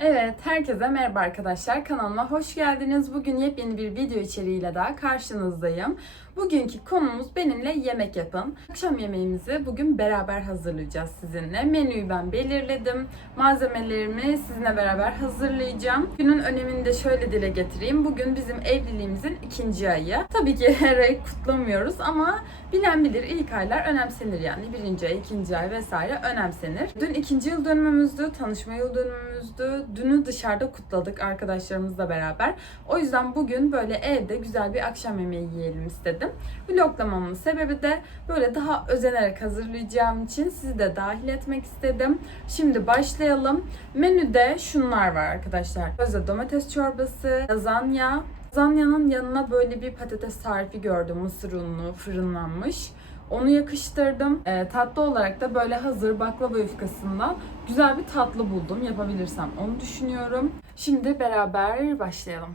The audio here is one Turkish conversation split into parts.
Evet, herkese merhaba arkadaşlar. Kanalıma hoş geldiniz. Bugün yepyeni bir video içeriğiyle daha karşınızdayım. Bugünkü konumuz benimle yemek yapın. Akşam yemeğimizi bugün beraber hazırlayacağız sizinle. Menüyü ben belirledim. Malzemelerimi sizinle beraber hazırlayacağım. Günün önemini de şöyle dile getireyim. Bugün bizim evliliğimizin ikinci ayı. Tabii ki her ay kutlamıyoruz ama bilen bilir ilk aylar önemsenir yani. Birinci ay, ikinci ay vesaire önemsenir. Dün ikinci yıl dönümümüzdü, tanışma yıl dönümümüzdü. Dünü dışarıda kutladık arkadaşlarımızla beraber. O yüzden bugün böyle evde güzel bir akşam yemeği yiyelim istedim. Vloglamamın sebebi de böyle daha özenerek hazırlayacağım için sizi de dahil etmek istedim. Şimdi başlayalım. Menüde şunlar var arkadaşlar. Özel domates çorbası, lazanya, Lazanyanın yanına böyle bir patates tarifi gördüm. Mısır unlu, fırınlanmış. Onu yakıştırdım. Ee, tatlı olarak da böyle hazır baklava yufkasından güzel bir tatlı buldum. Yapabilirsem onu düşünüyorum. Şimdi beraber başlayalım.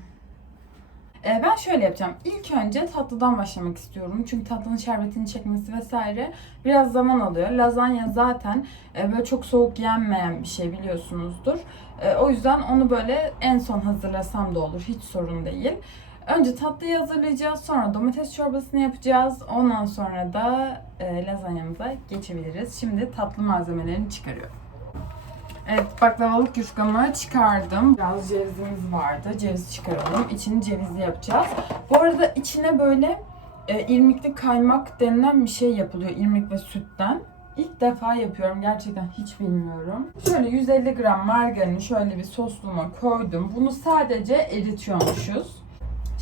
Ee, ben şöyle yapacağım. İlk önce tatlıdan başlamak istiyorum. Çünkü tatlının şerbetini çekmesi vesaire biraz zaman alıyor. Lazanya zaten e, böyle çok soğuk yenmeyen bir şey biliyorsunuzdur. E, o yüzden onu böyle en son hazırlasam da olur. Hiç sorun değil. Önce tatlıyı hazırlayacağız. Sonra domates çorbasını yapacağız. Ondan sonra da e, lazanyamıza geçebiliriz. Şimdi tatlı malzemelerini çıkarıyorum. Evet baklavalık yufkamı çıkardım. Biraz cevizimiz vardı. Ceviz çıkaralım. İçini cevizli yapacağız. Bu arada içine böyle e, irmikli kaymak denilen bir şey yapılıyor. İrmik ve sütten. İlk defa yapıyorum. Gerçekten hiç bilmiyorum. Şöyle 150 gram margarini şöyle bir sosluğuma koydum. Bunu sadece eritiyormuşuz.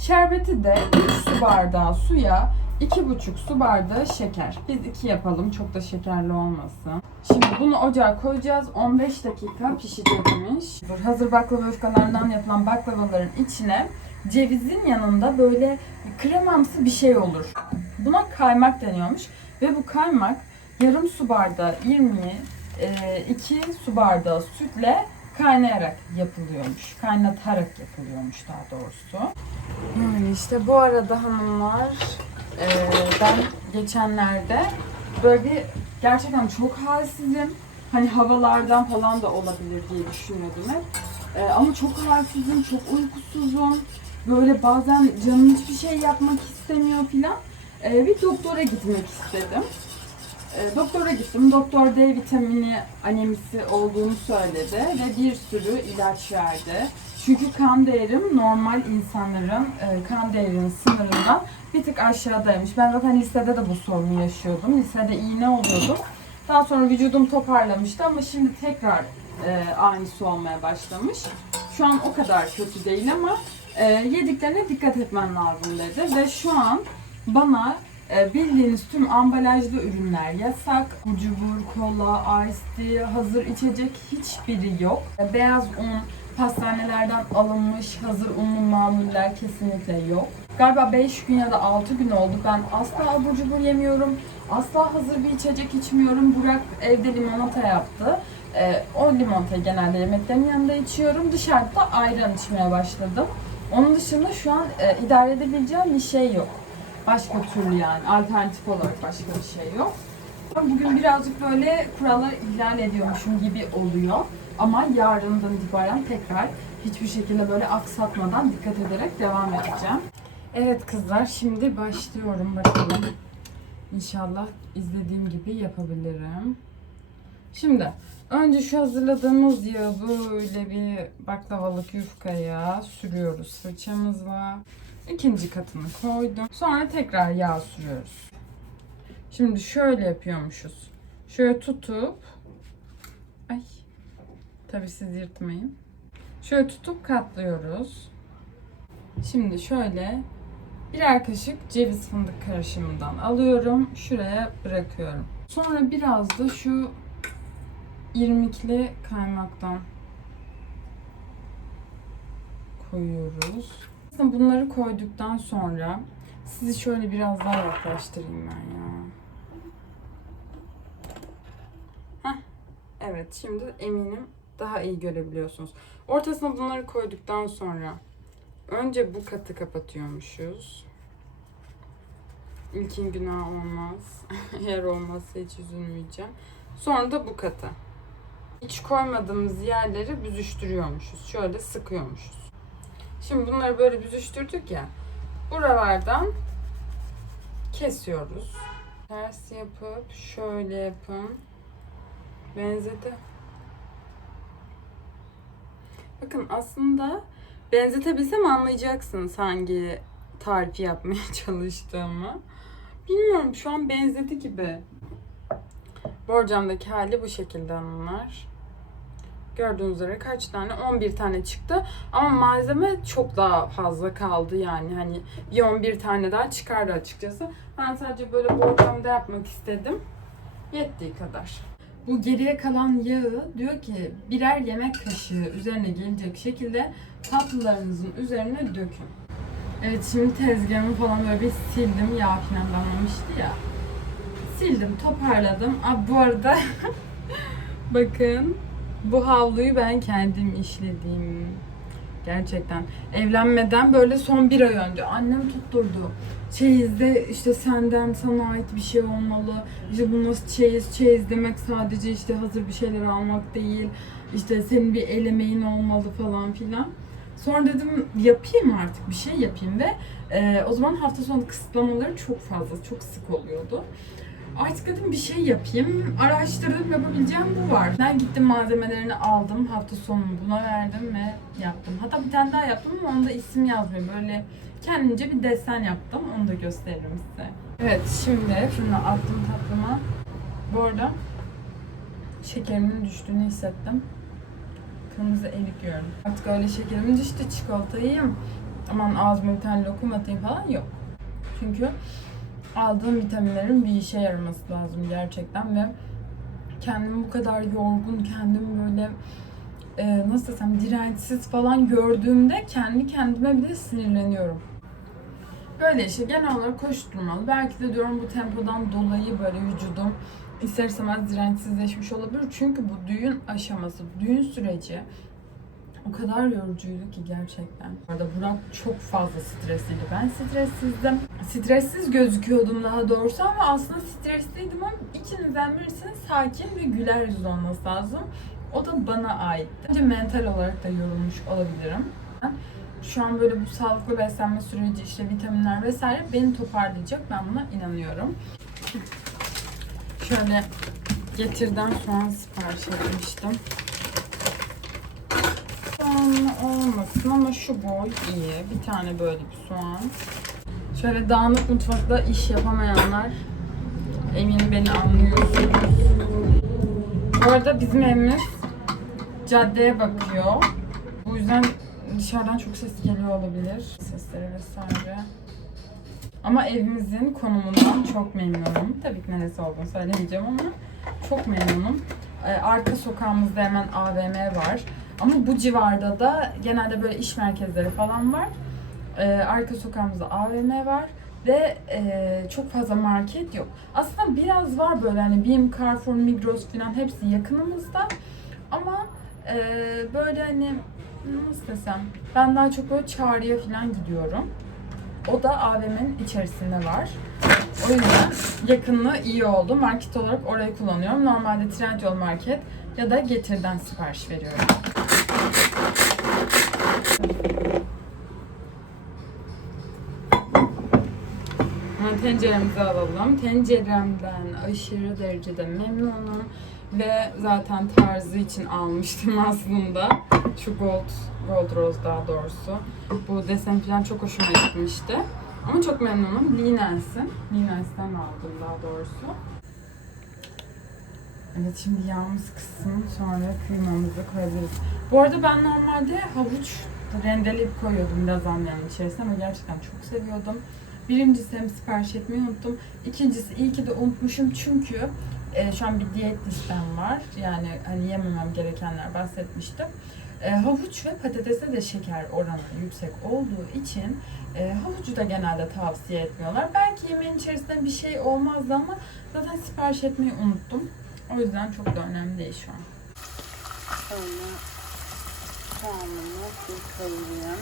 Şerbeti de 3 su bardağı suya 2,5 su bardağı şeker. Biz 2 yapalım. Çok da şekerli olmasın. Şimdi bunu ocağa koyacağız. 15 dakika pişecekmiş. Hazır baklava yufkalarından yapılan baklavaların içine cevizin yanında böyle kremamsı bir şey olur. Buna kaymak deniyormuş. Ve bu kaymak yarım su bardağı irmiği, 2 su bardağı sütle kaynayarak yapılıyormuş. Kaynatarak yapılıyormuş daha doğrusu. Yani işte bu arada hanımlar e, ben geçenlerde böyle bir gerçekten çok halsizim. Hani havalardan falan da olabilir diye düşünüyordum hep. E, ama çok halsizim, çok uykusuzum. Böyle bazen canım hiçbir şey yapmak istemiyor filan. E, bir doktora gitmek istedim. E, doktora gittim. Doktor D vitamini anemisi olduğunu söyledi ve bir sürü ilaç verdi. Çünkü kan değerim normal insanların e, kan değerinin sınırından bir tık aşağıdaymış. Ben zaten lisede de bu sorunu yaşıyordum. Lisede iğne oluyordum. Daha sonra vücudum toparlamıştı ama şimdi tekrar e, aynısı olmaya başlamış. Şu an o kadar kötü değil ama e, yediklerine dikkat etmen lazım dedi. Ve şu an bana bildiğiniz tüm ambalajlı ürünler yasak. Cubur, kola, ice tea, hazır içecek hiçbiri yok. E, Beyaz un, pastanelerden alınmış hazır unlu mamuller kesinlikle yok. Galiba 5 gün ya da 6 gün oldu. Ben asla abur cubur yemiyorum. Asla hazır bir içecek içmiyorum. Burak evde limonata yaptı. E, o limonatayı genelde yemeklerin yanında içiyorum. Dışarıda ayran içmeye başladım. Onun dışında şu an e, idare edebileceğim bir şey yok. Başka türlü yani alternatif olarak başka bir şey yok. Bugün birazcık böyle kuralları ihlal ediyormuşum gibi oluyor. Ama yarından itibaren tekrar hiçbir şekilde böyle aksatmadan dikkat ederek devam edeceğim. Evet kızlar şimdi başlıyorum bakalım. İnşallah izlediğim gibi yapabilirim. Şimdi önce şu hazırladığımız yağı böyle bir baklavalık yufkaya sürüyoruz fırçamızla. İkinci katını koydum. Sonra tekrar yağ sürüyoruz. Şimdi şöyle yapıyormuşuz. Şöyle tutup ay tabii siz yırtmayın. Şöyle tutup katlıyoruz. Şimdi şöyle birer kaşık ceviz fındık karışımından alıyorum. Şuraya bırakıyorum. Sonra biraz da şu irmikli kaymaktan koyuyoruz. Aslında bunları koyduktan sonra sizi şöyle biraz daha yaklaştırayım ben ya. Heh, evet şimdi eminim daha iyi görebiliyorsunuz. Ortasına bunları koyduktan sonra önce bu katı kapatıyormuşuz. İlkin günah olmaz. Eğer olmazsa hiç üzülmeyeceğim. Sonra da bu katı. Hiç koymadığımız yerleri büzüştürüyormuşuz. Şöyle sıkıyormuşuz. Şimdi bunları böyle büzüştürdük ya. Buralardan kesiyoruz. Ters yapıp şöyle yapın. Benzedi. Bakın aslında benzetebilsem anlayacaksınız hangi tarifi yapmaya çalıştığımı. Bilmiyorum şu an benzedi gibi. Borcamdaki hali bu şekilde hanımlar. Gördüğünüz üzere kaç tane? 11 tane çıktı. Ama malzeme çok daha fazla kaldı yani. Hani bir 11 tane daha çıkardı açıkçası. Ben sadece böyle borcamda yapmak istedim. Yettiği kadar. Bu geriye kalan yağı diyor ki birer yemek kaşığı üzerine gelecek şekilde tatlılarınızın üzerine dökün. Evet şimdi tezgahımı falan böyle bir sildim. Yağ falan damlamıştı ya. Sildim, toparladım. Aa, bu arada bakın bu havluyu ben kendim işledim. Gerçekten. Evlenmeden böyle son bir ay önce annem tutturdu. Çeyizde işte senden sana ait bir şey olmalı. İşte bu nasıl çeyiz? Çeyiz demek sadece işte hazır bir şeyler almak değil. İşte senin bir el emeğin olmalı falan filan. Sonra dedim yapayım artık bir şey yapayım ve e, o zaman hafta sonu kısıtlamaları çok fazla, çok sık oluyordu. Artık dedim bir şey yapayım. Araştırdım yapabileceğim bu var. Ben gittim malzemelerini aldım. Hafta sonu buna verdim ve yaptım. Hatta bir tane daha yaptım ama onda isim yazmıyor. Böyle kendimce bir desen yaptım. Onu da gösteririm size. Evet şimdi fırına attım tatlıma. Bu arada şekerimin düştüğünü hissettim. Kırmızı erik yiyorum. Artık öyle şekerimin düştü çikolatayı yiyeyim. Aman ağzıma bir tane lokum atayım falan yok. Çünkü aldığım vitaminlerin bir işe yaraması lazım gerçekten ve kendimi bu kadar yorgun, kendimi böyle e, nasıl desem dirençsiz falan gördüğümde kendi kendime bile sinirleniyorum. Böyle işte genel olarak koşturmalı. Belki de diyorum bu tempodan dolayı böyle vücudum ister istemez dirençsizleşmiş olabilir. Çünkü bu düğün aşaması, düğün süreci o kadar yorucuydu ki gerçekten. Orada Burak çok fazla stresliydi. Ben stressizdim. Stressiz gözüküyordum daha doğrusu ama aslında stresliydim ama ikinizden birisinin sakin ve güler yüzlü olması lazım. O da bana aitti. Bence mental olarak da yorulmuş olabilirim. Şu an böyle bu sağlıklı beslenme süreci, işte vitaminler vesaire beni toparlayacak. Ben buna inanıyorum. Şöyle getirden soğan sipariş etmiştim. Soğanlı olmasın ama şu boy iyi. Bir tane böyle bir soğan. Şöyle dağınık mutfakta iş yapamayanlar eminim beni anlıyorsunuz. Bu arada bizim evimiz caddeye bakıyor. Bu yüzden dışarıdan çok ses geliyor olabilir. Sesleri vesaire. Ama evimizin konumundan çok memnunum. Tabii ki neresi olduğunu söylemeyeceğim ama çok memnunum. Ee, arka sokağımızda hemen AVM var. Ama bu civarda da genelde böyle iş merkezleri falan var. Ee, arka sokağımızda AVM var ve e, çok fazla market yok. Aslında biraz var böyle hani BİM, Carrefour, Migros falan hepsi yakınımızda. Ama e, böyle hani nasıl desem ben daha çok böyle çağrıya falan gidiyorum. O da AVM'nin içerisinde var. O yüzden yakınlığı iyi oldu. Market olarak orayı kullanıyorum. Normalde Trendyol Market ya da Getir'den sipariş veriyorum. Hemen tenceremizi alalım. Tenceremden aşırı derecede memnunum. Ve zaten tarzı için almıştım aslında. Şu gold, gold rose daha doğrusu. Bu desen falan çok hoşuma gitmişti. Ama çok memnunum. Linens'in. Linens'ten aldım daha doğrusu. Evet şimdi yağımız kısın sonra kıymamızı koyabiliriz. Bu arada ben normalde havuç rendeleyip koyuyordum lazanyanın içerisine ama gerçekten çok seviyordum. Birincisi hem sipariş etmeyi unuttum. İkincisi iyi ki de unutmuşum çünkü e, şu an bir diyet listem var. Yani hani yememem gerekenler bahsetmiştim. E, havuç ve patatese de şeker oranı yüksek olduğu için e, havucu da genelde tavsiye etmiyorlar. Belki yemeğin içerisinde bir şey olmazdı ama zaten sipariş etmeyi unuttum. O yüzden çok da önemli değil şu an. Şöyle soğanımı yıkayayım.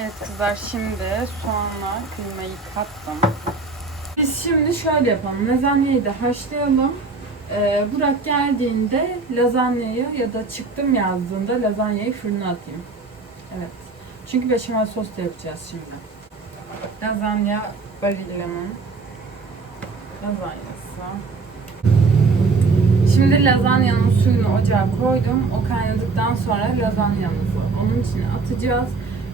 Evet kızlar şimdi soğanla kıymayı kattım. Biz şimdi şöyle yapalım. Lazanyayı da haşlayalım. Ee, Burak geldiğinde lazanyayı ya da çıktım yazdığında lazanyayı fırına atayım. Evet. Çünkü beşamel sos da yapacağız şimdi. Lazanya Barilla'nın lazanyası. Şimdi lazanyanın suyunu ocağa koydum. O kaynadıktan sonra lazanyamızı onun içine atacağız.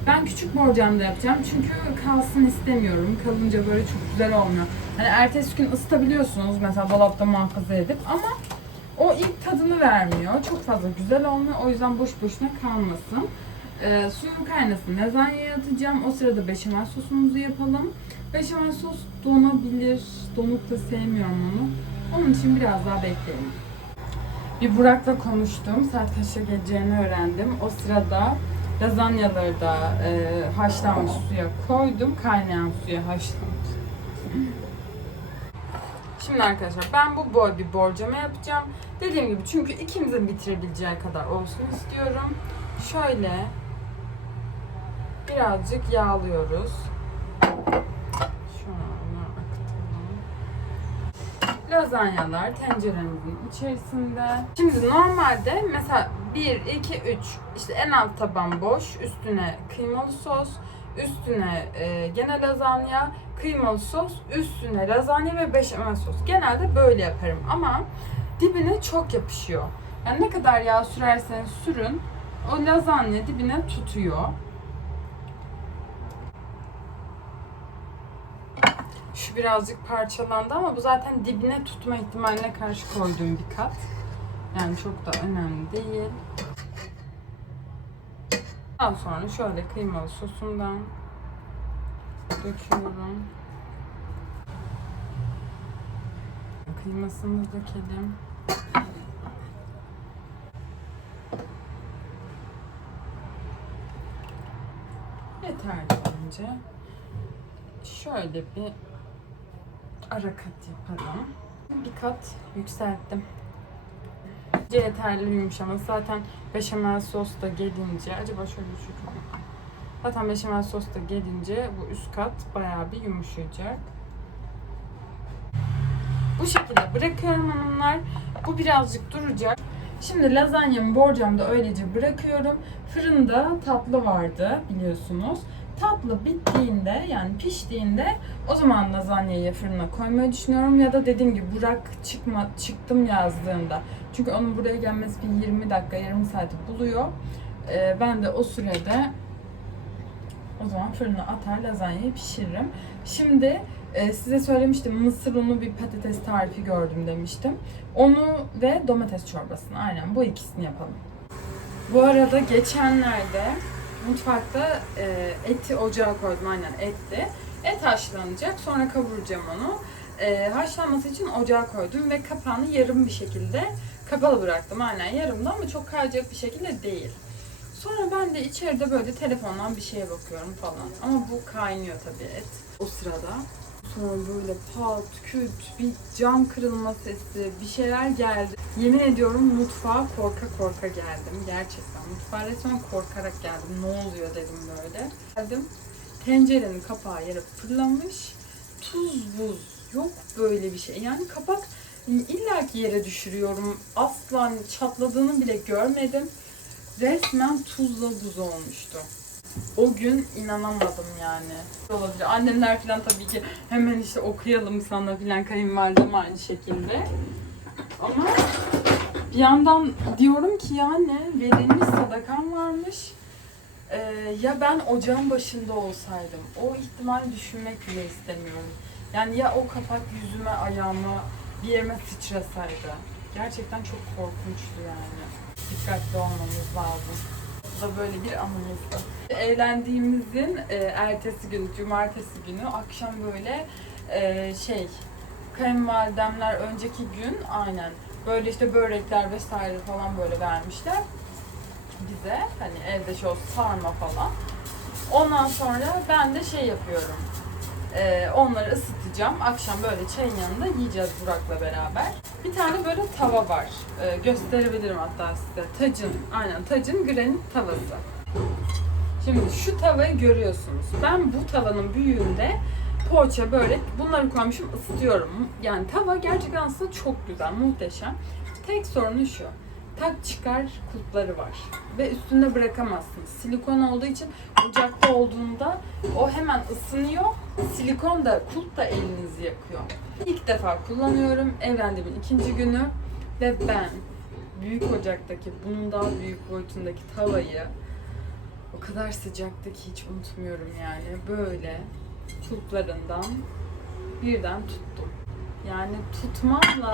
Ben küçük borcamda yapacağım çünkü kalsın istemiyorum. Kalınca böyle çok güzel olmuyor. Hani ertesi gün ısıtabiliyorsunuz mesela dolapta muhafaza edip ama o ilk tadını vermiyor. Çok fazla güzel olmuyor. O yüzden boş boşuna kalmasın. Ee, suyum kaynasın. Lazanyayı atacağım. O sırada beşamel sosumuzu yapalım. Beşamel sos donabilir. Donuk da sevmiyorum onu. Onun için biraz daha bekleyelim. Bir Burak'la konuştum. Saat kaçta geleceğini öğrendim. O sırada lazanyaları da e, haşlanmış suya koydum. Kaynayan suya haşlanmış. Şimdi arkadaşlar ben bu boy bir borcama yapacağım. Dediğim gibi çünkü ikimizin bitirebileceği kadar olsun istiyorum. Şöyle birazcık yağlıyoruz. Lazanyalar tenceremizin içerisinde. Şimdi normalde mesela 1, 2, 3 işte en alt taban boş, üstüne kıymalı sos, üstüne e, gene lazanya, kıymalı sos, üstüne lazanya ve beşamel sos. Genelde böyle yaparım ama dibine çok yapışıyor. Yani ne kadar yağ sürerseniz sürün o lazanya dibine tutuyor. Şu birazcık parçalandı ama bu zaten dibine tutma ihtimaline karşı koyduğum bir kat. Yani çok da önemli değil. Daha sonra şöyle kıymalı sosumdan döküyorum. Kıymasını dökelim. Yeter bence. Şöyle bir ara kat yapalım. Bir kat yükselttim. Bence yeterli yumuşaması. Zaten beşamel sos da gelince, acaba şöyle bir şey Zaten beşamel sos da gelince bu üst kat bayağı bir yumuşayacak. Bu şekilde bırakıyorum hanımlar. Bu birazcık duracak. Şimdi lazanyamı borcamda öylece bırakıyorum. Fırında tatlı vardı biliyorsunuz. Tatlı bittiğinde yani piştiğinde o zaman lazanyayı fırına koymayı düşünüyorum. Ya da dediğim gibi Burak çıkma, çıktım yazdığında. Çünkü onun buraya gelmesi bir 20 dakika, yarım saati buluyor. Ee, ben de o sürede o zaman fırına atar lazanyayı pişiririm. Şimdi e, size söylemiştim mısır unu bir patates tarifi gördüm demiştim. Onu ve domates çorbasını aynen bu ikisini yapalım. Bu arada geçenlerde mutfakta e, eti ocağa koydum aynen etti. Et haşlanacak sonra kavuracağım onu. E, haşlanması için ocağa koydum ve kapağını yarım bir şekilde kapalı bıraktım. Aynen yarımda ama çok kayacak bir şekilde değil. Sonra ben de içeride böyle telefondan bir şeye bakıyorum falan. Ama bu kaynıyor tabii et o sırada. Sonra böyle pat, küt, bir cam kırılma sesi, bir şeyler geldi. Yemin ediyorum mutfağa korka korka geldim. Gerçekten mutfağa resmen korkarak geldim. Ne oluyor dedim böyle. Geldim. Tencerenin kapağı yere fırlamış. Tuz buz. Yok böyle bir şey. Yani kapak illaki yere düşürüyorum. Asla çatladığını bile görmedim. Resmen tuzla buz olmuştu. O gün inanamadım yani. Olabilir. Annemler falan tabii ki hemen işte okuyalım sana falan kayınvalidem aynı şekilde. Ama bir yandan diyorum ki yani verilmiş sadakam varmış. Ee, ya ben ocağın başında olsaydım o ihtimali düşünmek bile istemiyorum. Yani ya o kapak yüzüme ayağıma bir yerime sıçrasaydı. Gerçekten çok korkunçtu yani. Dikkatli olmamız lazım. Da böyle bir anımızdı. Evlendiğimizin e, ertesi günü, cumartesi günü akşam böyle e, şey kayınvalidemler önceki gün aynen böyle işte börekler vesaire falan böyle vermişler bize hani evde şu sarma falan. Ondan sonra ben de şey yapıyorum. E, onları ısıtacağım. Akşam böyle çayın yanında yiyeceğiz Burak'la beraber. Bir tane böyle tava var. E, gösterebilirim hatta size. Tacın, aynen tacın granit tavası. Şimdi şu tavayı görüyorsunuz. Ben bu tavanın büyüğünde poğaça, börek bunları koymuşum ısıtıyorum. Yani tava gerçekten aslında çok güzel, muhteşem. Tek sorunu şu. Tak çıkar kulpları var. Ve üstünde bırakamazsınız. Silikon olduğu için ocakta olduğunda o hemen ısınıyor. Silikon da kulp da elinizi yakıyor. İlk defa kullanıyorum. Evlendiğimin ikinci günü. Ve ben büyük ocaktaki bunun daha büyük boyutundaki tavayı o kadar sıcaktı ki hiç unutmuyorum yani. Böyle kulplarından birden tuttum. Yani tutmamla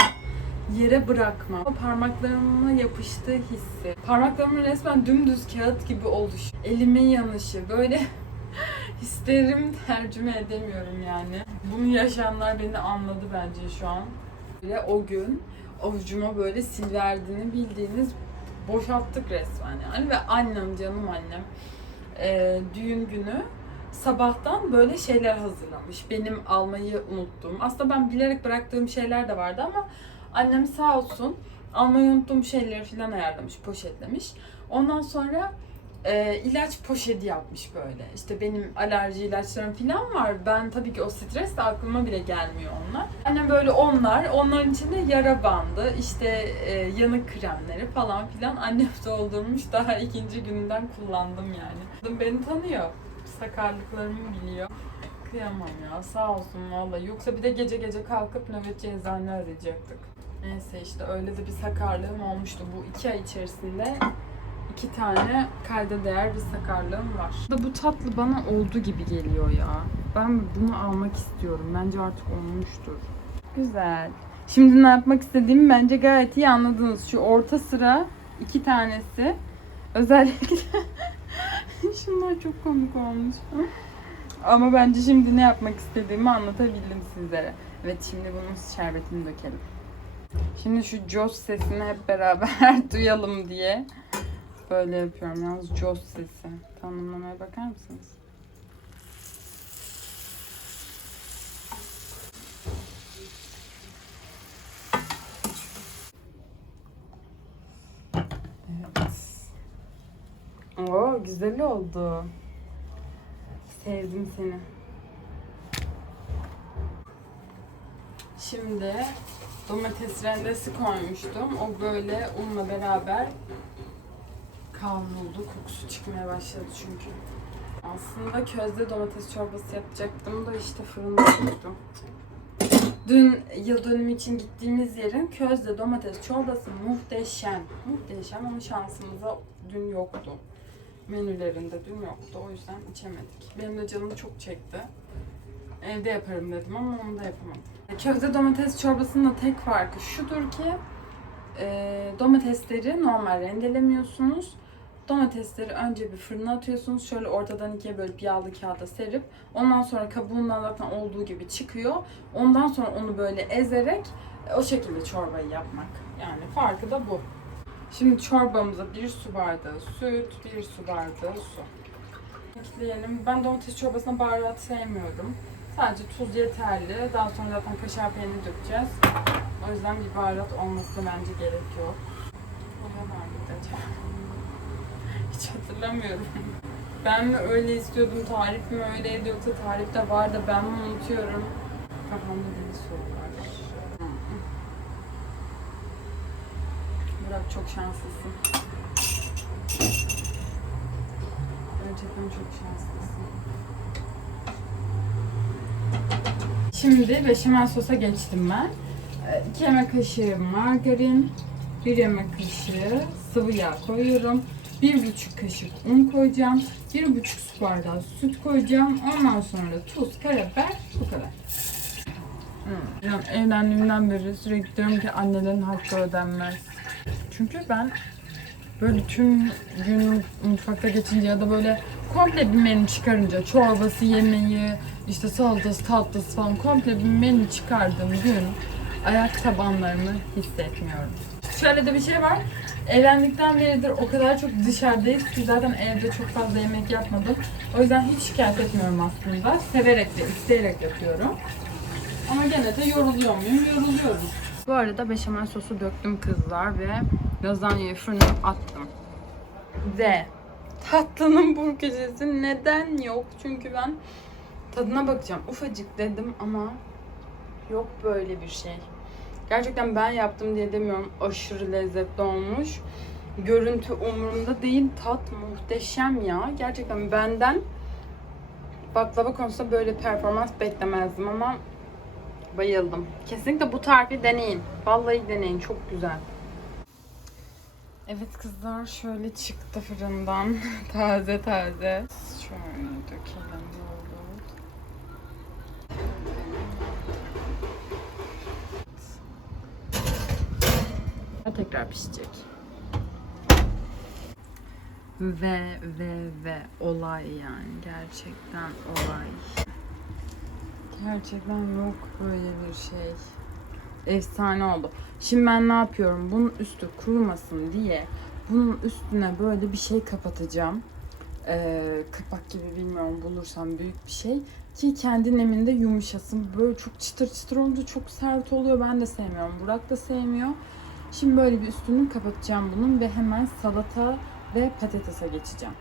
yere bırakmam. Parmaklarıma yapıştığı hissi. Parmaklarımın resmen dümdüz kağıt gibi oluş. Elimin yanışı. Böyle hislerimi tercüme edemiyorum yani. Bunu yaşayanlar beni anladı bence şu an. Ve o gün avucuma böyle sil verdiğini bildiğiniz boşalttık resmen yani. Ve annem canım annem e, düğün günü sabahtan böyle şeyler hazırlamış. Benim almayı unuttuğum. Aslında ben bilerek bıraktığım şeyler de vardı ama annem sağ olsun almayı unuttuğum şeyleri falan ayarlamış, poşetlemiş. Ondan sonra e, ilaç poşeti yapmış böyle. İşte benim alerji ilaçlarım falan var. Ben tabii ki o stresle aklıma bile gelmiyor onlar. Annem böyle onlar, onların içinde yara bandı, işte e, yanık kremleri falan filan annem doldurmuş. Daha ikinci günden kullandım yani. Beni tanıyor. Sakarlıklarımı biliyor. Kıyamam ya sağ olsun vallahi. Yoksa bir de gece gece kalkıp nöbetçi eczane arayacaktık. Neyse işte öyle de bir sakarlığım olmuştu. Bu iki ay içerisinde iki tane kayda değer bir sakarlığım var. Da bu tatlı bana oldu gibi geliyor ya. Ben bunu almak istiyorum. Bence artık olmuştur. Güzel. Şimdi ne yapmak istediğimi bence gayet iyi anladınız. Şu orta sıra iki tanesi özellikle şunlar çok komik olmuş. Ama bence şimdi ne yapmak istediğimi anlatabildim sizlere. Evet şimdi bunun şerbetini dökelim. Şimdi şu Joss sesini hep beraber duyalım diye böyle yapıyorum. Yalnız Joss sesi. Tanımlamaya bakar mısınız? Evet. Oo güzel oldu. Sevdim seni. Şimdi domates rendesi koymuştum. O böyle unla beraber kavruldu. Kokusu çıkmaya başladı çünkü. Aslında közde domates çorbası yapacaktım da işte fırında tuttum. Dün yıl dönümü için gittiğimiz yerin közde domates çorbası muhteşem. Muhteşem ama şansımıza dün yoktu. Menülerinde dün yoktu. O yüzden içemedik. Benim de canım çok çekti. Evde yaparım dedim ama onu da yapamadım. Közde domates çorbasının da tek farkı şudur ki e, domatesleri normal rendelemiyorsunuz. Domatesleri önce bir fırına atıyorsunuz. Şöyle ortadan ikiye bölüp yağlı kağıda serip ondan sonra kabuğundan zaten olduğu gibi çıkıyor. Ondan sonra onu böyle ezerek e, o şekilde çorbayı yapmak. Yani farkı da bu. Şimdi çorbamıza bir su bardağı süt, bir su bardağı su. Ekleyelim. Ben domates çorbasına baharat sevmiyorum. Sadece tuz yeterli. Daha sonra zaten kaşar peyniri dökeceğiz. O yüzden bir baharat olmasına bence gerek yok. De acaba? Hiç hatırlamıyorum. Ben mi öyle istiyordum, tarif mi öyleydi yoksa tarifte var da ben mi unutuyorum? Kafamda bir soru var. Burak çok şanslısın. Gerçekten çok şanslısın. Şimdi beşamel sosa geçtim ben. 2 yemek kaşığı margarin, 1 yemek kaşığı sıvı yağ koyuyorum. 1,5 kaşık un koyacağım. 1,5 su bardağı süt koyacağım. Ondan sonra tuz, karabiber bu kadar. Hmm. Evlendiğimden beri sürekli diyorum ki annelerin hakkı ödenmez. Çünkü ben böyle tüm gün mutfakta geçince ya da böyle komple bir menü çıkarınca çorbası, yemeği, işte salatası, tatlısı falan komple bir menü çıkardığım gün ayak tabanlarımı hissetmiyorum. Şöyle de bir şey var. Evlendikten beridir o kadar çok dışarıdayız ki zaten evde çok fazla yemek yapmadım. O yüzden hiç şikayet etmiyorum aslında. Severek ve isteyerek yapıyorum. Ama gene de yoruluyor muyum? Yoruluyorum. Bu arada beşamel sosu döktüm kızlar ve lazanyayı fırına attım. Ve tatlının bu köşesi neden yok? Çünkü ben Tadına bakacağım. Ufacık dedim ama yok böyle bir şey. Gerçekten ben yaptım diye demiyorum. Aşırı lezzetli olmuş. Görüntü umurumda değil. Tat muhteşem ya. Gerçekten benden baklava konusunda böyle performans beklemezdim ama bayıldım. Kesinlikle bu tarifi deneyin. Vallahi deneyin. Çok güzel. Evet kızlar şöyle çıktı fırından. taze taze. Şöyle dökelim bol bol. Tekrar pişecek. Ve ve ve olay yani gerçekten olay. Gerçekten yok böyle bir şey. Efsane oldu. Şimdi ben ne yapıyorum? Bunun üstü kurumasın diye bunun üstüne böyle bir şey kapatacağım. Ee, kapak gibi bilmiyorum bulursam büyük bir şey. Ki kendi neminde yumuşasın. Böyle çok çıtır çıtır olunca çok sert oluyor. Ben de sevmiyorum. Burak da sevmiyor. Şimdi böyle bir üstünü kapatacağım bunun ve hemen salata ve patatese geçeceğim.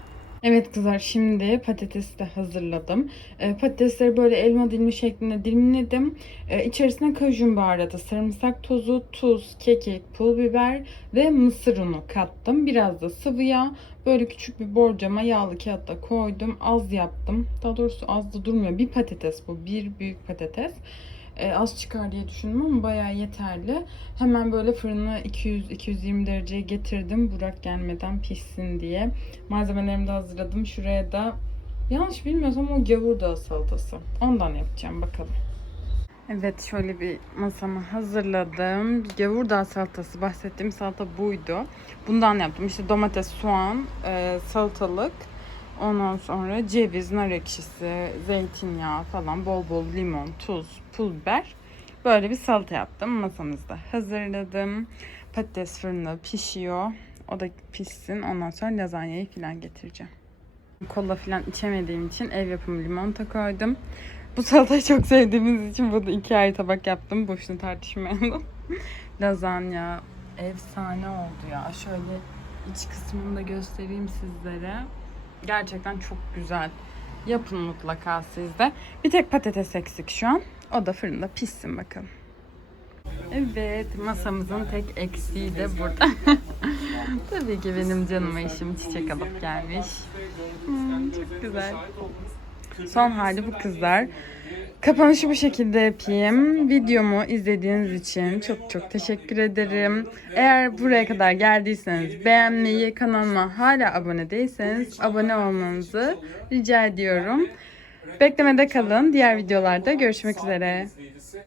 Evet kızlar şimdi patatesi de hazırladım. Ee, patatesleri böyle elma dilimi şeklinde dilimledim. Ee, içerisine kajun baharatı, sarımsak tozu, tuz, kekik, pul biber ve mısır unu kattım. Biraz da sıvı yağ. Böyle küçük bir borcama yağlı kağıtta koydum. Az yaptım. Daha doğrusu az da durmuyor. Bir patates bu. Bir büyük patates. Ee, az çıkar diye düşündüm ama bayağı yeterli. Hemen böyle fırını 200-220 dereceye getirdim. Burak gelmeden pişsin diye. Malzemelerimi de hazırladım. Şuraya da yanlış bilmiyorsam o gavurdağ salatası. Ondan yapacağım bakalım. Evet şöyle bir masamı hazırladım. Gavurdağ salatası bahsettiğim salata buydu. Bundan yaptım. İşte domates, soğan, e, salatalık. Ondan sonra ceviz, nar ekşisi, zeytinyağı falan, bol bol limon, tuz, pul biber. Böyle bir salata yaptım. Masamızda hazırladım. Patates fırında pişiyor. O da pişsin. Ondan sonra lazanyayı falan getireceğim. Kola falan içemediğim için ev yapımı limonata koydum. Bu salatayı çok sevdiğimiz için bunu iki ayrı tabak yaptım. Boşuna tartışmayalım. Lazanya efsane oldu ya. Şöyle iç kısmını da göstereyim sizlere. Gerçekten çok güzel. Yapın mutlaka siz de. Bir tek patates eksik şu an. O da fırında pişsin bakalım. Evet, masamızın tek eksiği de burada. Tabii ki benim canıma işim çiçek alıp gelmiş. Hmm, çok güzel. Son hali bu kızlar. Kapanışı bu şekilde yapayım. Videomu izlediğiniz için çok çok teşekkür ederim. Eğer buraya kadar geldiyseniz beğenmeyi, kanalıma hala abone değilseniz abone olmanızı rica ediyorum. Beklemede kalın. Diğer videolarda görüşmek üzere.